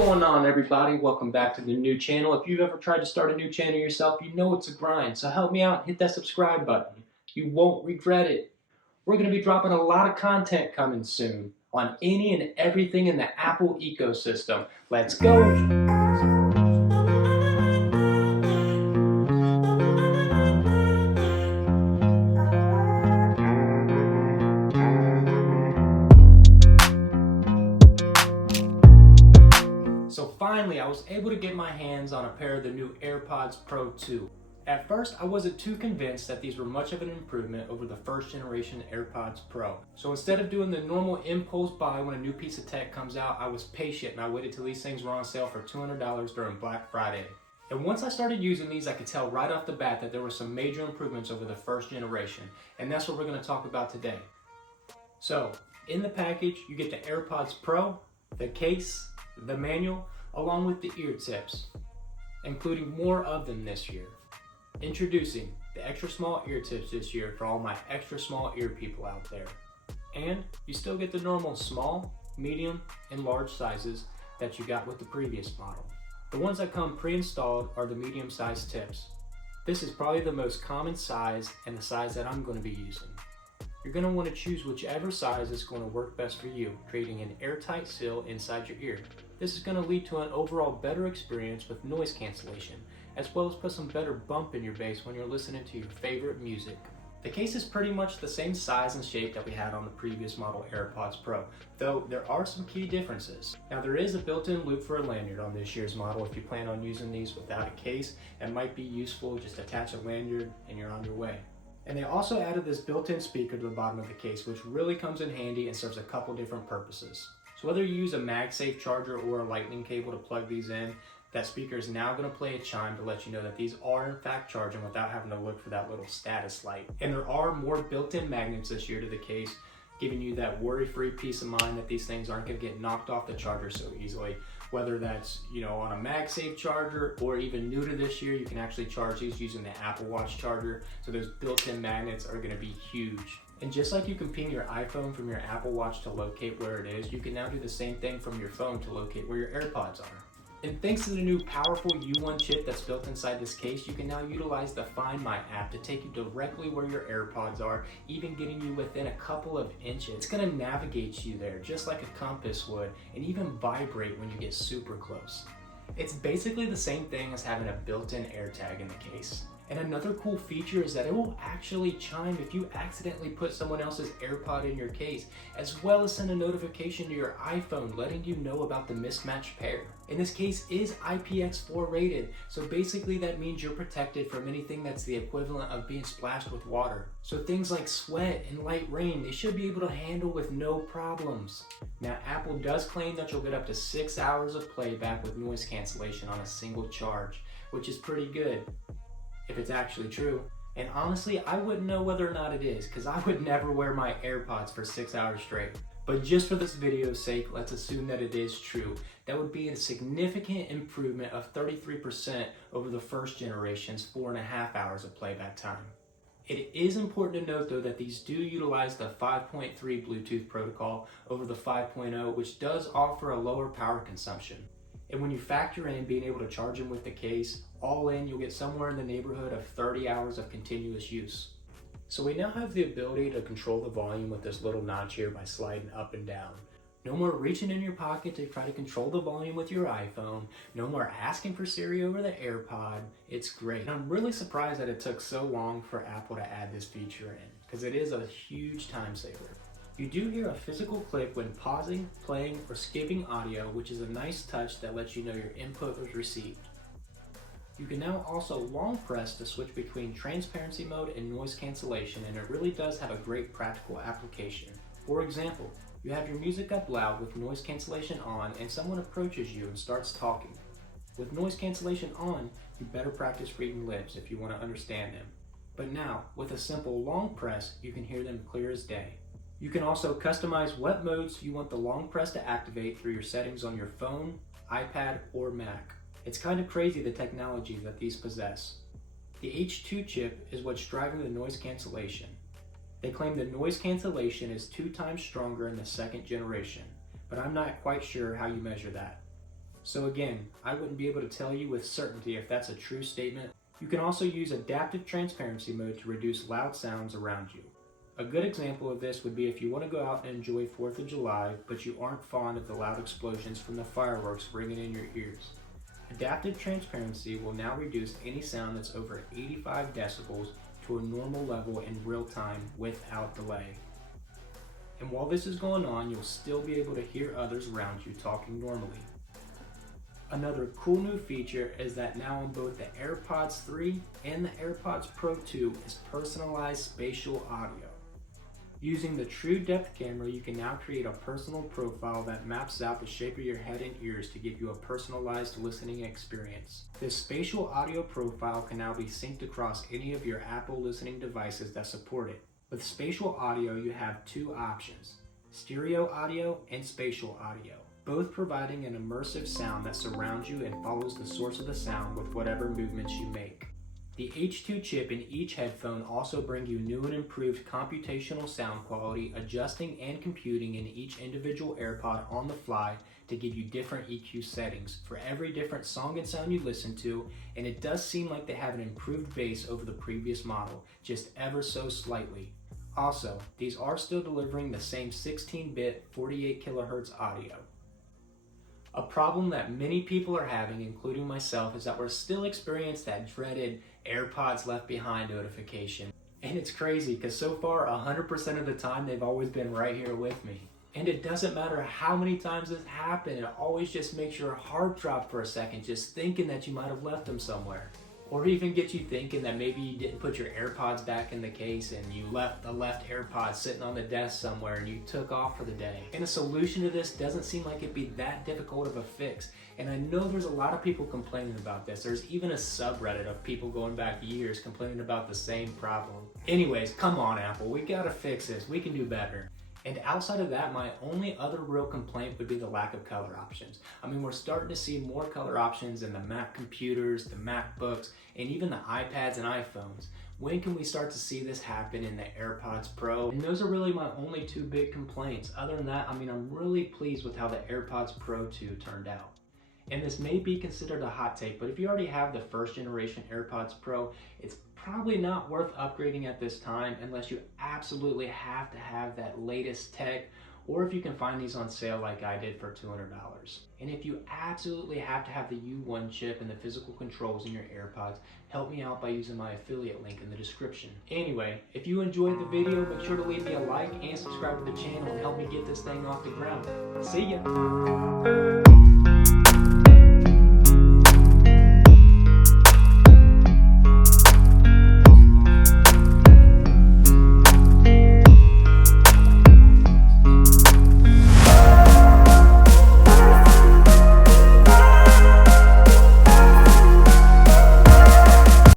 going on, everybody? Welcome back to the new channel. If you've ever tried to start a new channel yourself, you know it's a grind, so help me out and hit that subscribe button. You won't regret it. We're going to be dropping a lot of content coming soon on any and everything in the Apple ecosystem. Let's go! So finally, I was able to get my hands on a pair of the new AirPods Pro 2. At first, I wasn't too convinced that these were much of an improvement over the first generation AirPods Pro. So instead of doing the normal impulse buy when a new piece of tech comes out, I was patient and I waited till these things were on sale for $200 during Black Friday. And once I started using these, I could tell right off the bat that there were some major improvements over the first generation. And that's what we're going to talk about today. So, in the package, you get the AirPods Pro, the case, the manual, along with the ear tips, including more of them this year. Introducing the extra small ear tips this year for all my extra small ear people out there. And you still get the normal small, medium, and large sizes that you got with the previous model. The ones that come pre-installed are the medium-sized tips. This is probably the most common size and the size that I'm going to be using. You're going to want to choose whichever size is going to work best for you, creating an airtight seal inside your ear. This is going to lead to an overall better experience with noise cancellation, as well as put some better bump in your bass when you're listening to your favorite music. The case is pretty much the same size and shape that we had on the previous model AirPods Pro, though there are some key differences. Now there is a built-in loop for a lanyard on this year's model. If you plan on using these without a case, it might be useful. Just attach a lanyard and you're on your way. And they also added this built-in speaker to the bottom of the case, which really comes in handy and serves a couple different purposes. So whether you use a MagSafe charger or a lightning cable to plug these in, that speaker is now going to play a chime to let you know that these are in fact charging without having to look for that little status light. And there are more built-in magnets this year to the case, giving you that worry-free peace of mind that these things aren't going to get knocked off the charger so easily. Whether that's, on a MagSafe charger or even new to this year, you can actually charge these using the Apple Watch charger. So those built-in magnets are going to be huge. And just like you can ping your iPhone from your Apple Watch to locate where it is, you can now do the same thing from your phone to locate where your AirPods are. And thanks to the new powerful U1 chip that's built inside this case, you can now utilize the Find My app to take you directly where your AirPods are, even getting you within a couple of inches. It's going to navigate you there just like a compass would, and even vibrate when you get super close. It's basically the same thing as having a built-in AirTag in the case. And another cool feature is that it will actually chime if you accidentally put someone else's AirPod in your case, as well as send a notification to your iPhone letting you know about the mismatched pair. And this case is IPX4 rated, so basically that means you're protected from anything that's the equivalent of being splashed with water. So things like sweat and light rain, they should be able to handle with no problems. Now Apple does claim that you'll get up to 6 hours of playback with noise cancellation on a single charge, which is pretty good, if it's actually true. And honestly, I wouldn't know whether or not it is, because I would never wear my AirPods for 6 hours straight. But just for this video's sake, let's assume that it is true. That would be a significant improvement of 33% over the first generation's 4.5 hours of playback time. It is important to note though that these do utilize the 5.3 Bluetooth protocol over the 5.0, which does offer a lower power consumption. And when you factor in being able to charge them with the case, all in, you'll get somewhere in the neighborhood of 30 hours of continuous use. So we now have the ability to control the volume with this little notch here by sliding up and down. No more reaching in your pocket to try to control the volume with your iPhone. No more asking for Siri over the AirPod. It's great. And I'm really surprised that it took so long for Apple to add this feature in, because it is a huge time saver. You do hear a physical click when pausing, playing, or skipping audio, which is a nice touch that lets you know your input was received. You can now also long press to switch between transparency mode and noise cancellation, and it really does have a great practical application. For example, you have your music up loud with noise cancellation on and someone approaches you and starts talking. With noise cancellation on, you better practice reading lips if you want to understand them. But now, with a simple long press, you can hear them clear as day. You can also customize what modes you want the long press to activate through your settings on your phone, iPad, or Mac. It's kind of crazy the technology that these possess. The H2 chip is what's driving the noise cancellation. They claim the noise cancellation is 2 times stronger in the second generation, but I'm not quite sure how you measure that. So again, I wouldn't be able to tell you with certainty if that's a true statement. You can also use adaptive transparency mode to reduce loud sounds around you. A good example of this would be if you want to go out and enjoy 4th of July, but you aren't fond of the loud explosions from the fireworks ringing in your ears. Adaptive transparency will now reduce any sound that's over 85 decibels to a normal level in real time without delay. And while this is going on, you'll still be able to hear others around you talking normally. Another cool new feature is that now on both the AirPods 3 and the AirPods Pro 2 is personalized spatial audio. Using the True Depth camera, you can now create a personal profile that maps out the shape of your head and ears to give you a personalized listening experience. This spatial audio profile can now be synced across any of your Apple listening devices that support it. With spatial audio, you have two options: stereo audio and spatial audio, both providing an immersive sound that surrounds you and follows the source of the sound with whatever movements you make. The H2 chip in each headphone also bring you new and improved computational sound quality, adjusting and computing in each individual AirPod on the fly to give you different EQ settings for every different song and sound you listen to, and it does seem like they have an improved bass over the previous model, just ever so slightly. Also, these are still delivering the same 16-bit 48 kHz audio. A problem that many people are having, including myself, is that we're still experiencing that dreaded AirPods left behind notification. And it's crazy because so far 100% of the time they've always been right here with me. And it doesn't matter how many times this happened, it always just makes your heart drop for a second just thinking that you might have left them somewhere. Or even get you thinking that maybe you didn't put your AirPods back in the case and you left the left AirPod sitting on the desk somewhere and you took off for the day. And a solution to this doesn't seem like it'd be that difficult of a fix. And I know there's a lot of people complaining about this. There's even a subreddit of people going back years complaining about the same problem. Anyways, come on Apple, we gotta fix this. We can do better. And outside of that, my only other real complaint would be the lack of color options. I mean, we're starting to see more color options in the Mac computers, the MacBooks, and even the iPads and iPhones. When can we start to see this happen in the AirPods Pro? And those are really my only two big complaints. Other than that, I mean, I'm really pleased with how the AirPods Pro 2 turned out. And this may be considered a hot take, but if you already have the first generation AirPods Pro, it's probably not worth upgrading at this time unless you absolutely have to have that latest tech, or if you can find these on sale like I did for $200. And if you absolutely have to have the U1 chip and the physical controls in your AirPods, help me out by using my affiliate link in the description. Anyway, if you enjoyed the video, make sure to leave me a like and subscribe to the channel and help me get this thing off the ground. See ya!